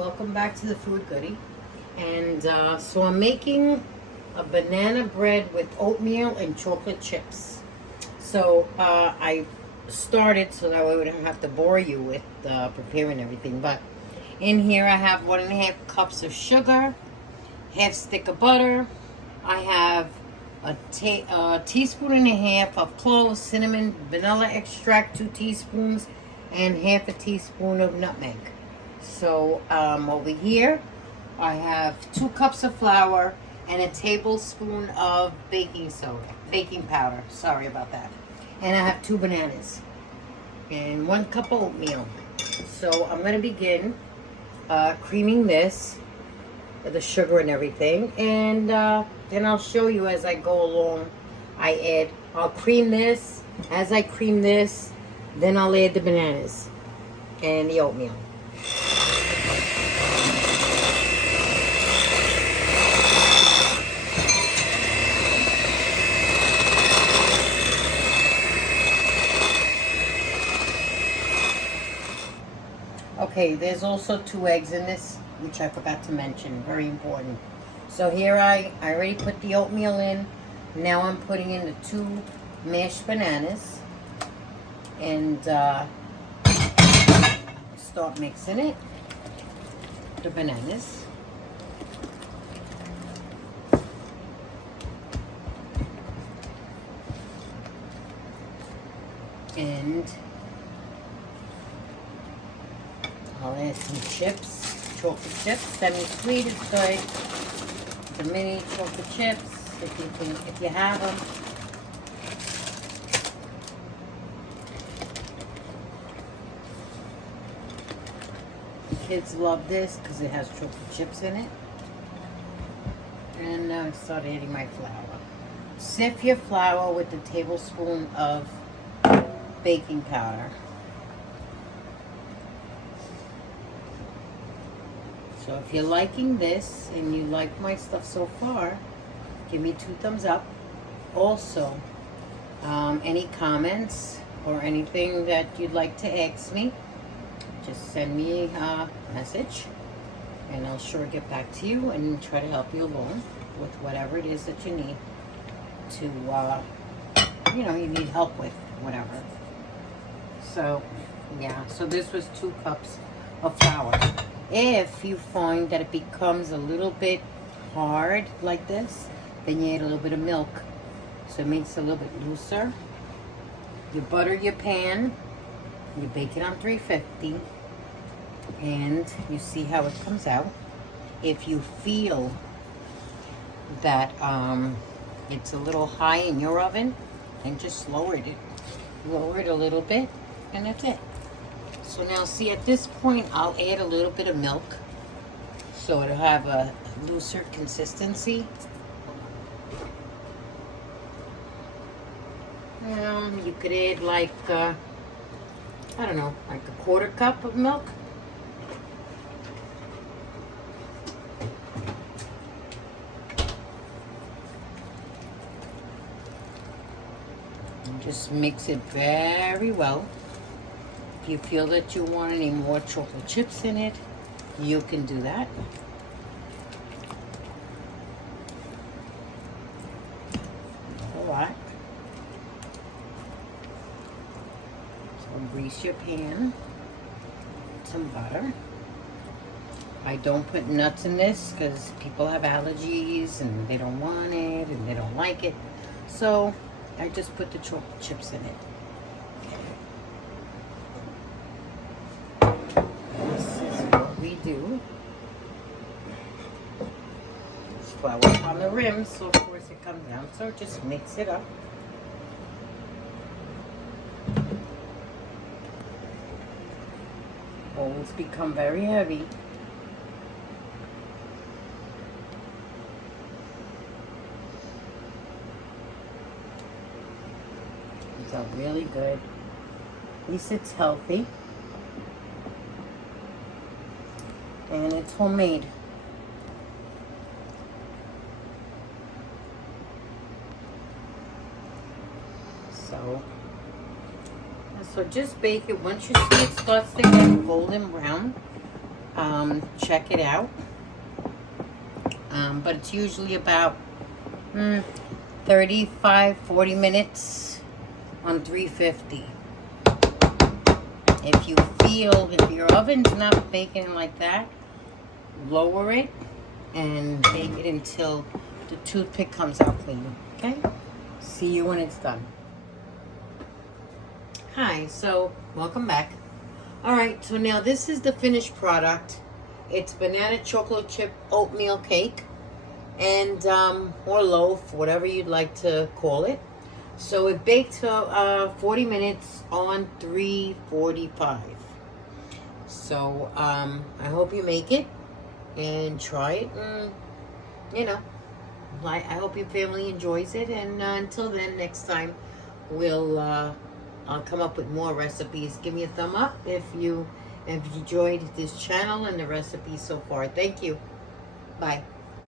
welcome back to the Food Goodie. And so I'm making a banana bread with oatmeal and chocolate chips. So I started so that way we don't have to bore you with preparing everything. But in here I have 1.5 cups of sugar, half stick of butter. I have a teaspoon and a half of cloves, cinnamon, vanilla extract, 2 teaspoons, and half a teaspoon of nutmeg. So over here I have 2 cups of flour and a tablespoon of baking powder. Sorry about that. And I have 2 bananas and 1 cup of oatmeal. So I'm going to begin creaming this, the sugar and everything, and then I'll show you as I go along. I'll cream this. As I cream this, then I'll add the bananas and the oatmeal. Okay, there's also 2 eggs in this, which I forgot to mention. Very important. So here I already put the oatmeal in. Now I'm putting in the 2 mashed bananas. And start mixing it. The bananas. And I'll add some chips, chocolate chips, semi-sweet is good. The mini chocolate chips, if you have them. Kids love this because it has chocolate chips in it. And now I start adding my flour. Sift your flour with a tablespoon of baking powder. So if you're liking this and you like my stuff so far, give me 2 thumbs up. Also, any comments or anything that you'd like to ask me, just send me a message and I'll sure get back to you and try to help you along with whatever it is that you need to, you need help with, whatever. So, yeah, so this was 2 cups of flour. If you find that it becomes a little bit hard like this, then you add a little bit of milk. So it makes it a little bit looser. You butter your pan. You bake it on 350. And you see how it comes out. If you feel that it's a little high in your oven, then just lower it. Lower it a little bit, and that's it. So now see, at this point I'll add a little bit of milk so it'll have a looser consistency. You could add like I don't know, like a 1/4 cup of milk. And just mix it very well. If you feel that you want any more chocolate chips in it, you can do that. A lot. So grease your pan. Some butter. I don't put nuts in this because people have allergies and they don't want it and they don't like it. So I just put the chocolate chips in it. Do flour on the rim, so of course it comes down, so just mix it up. Bowls become very heavy. These are really good. At least it's healthy. And it's homemade. So just bake it. Once you see it starts to get golden brown, check it out. But it's usually about 35-40 minutes on 350. If you feel, if your oven's not baking like that, lower it and bake it until the toothpick comes out clean. Okay? See you when it's done. Hi, so welcome back. Alright, so now this is the finished product. It's banana chocolate chip oatmeal cake and or loaf, whatever you'd like to call it. So it baked 40 minutes on 345. So I hope you make it and try it, and you know, I hope your family enjoys it. And until then, next time I'll come up with more recipes. Give me a thumb up if you have enjoyed this channel and the recipes so far. Thank you. Bye.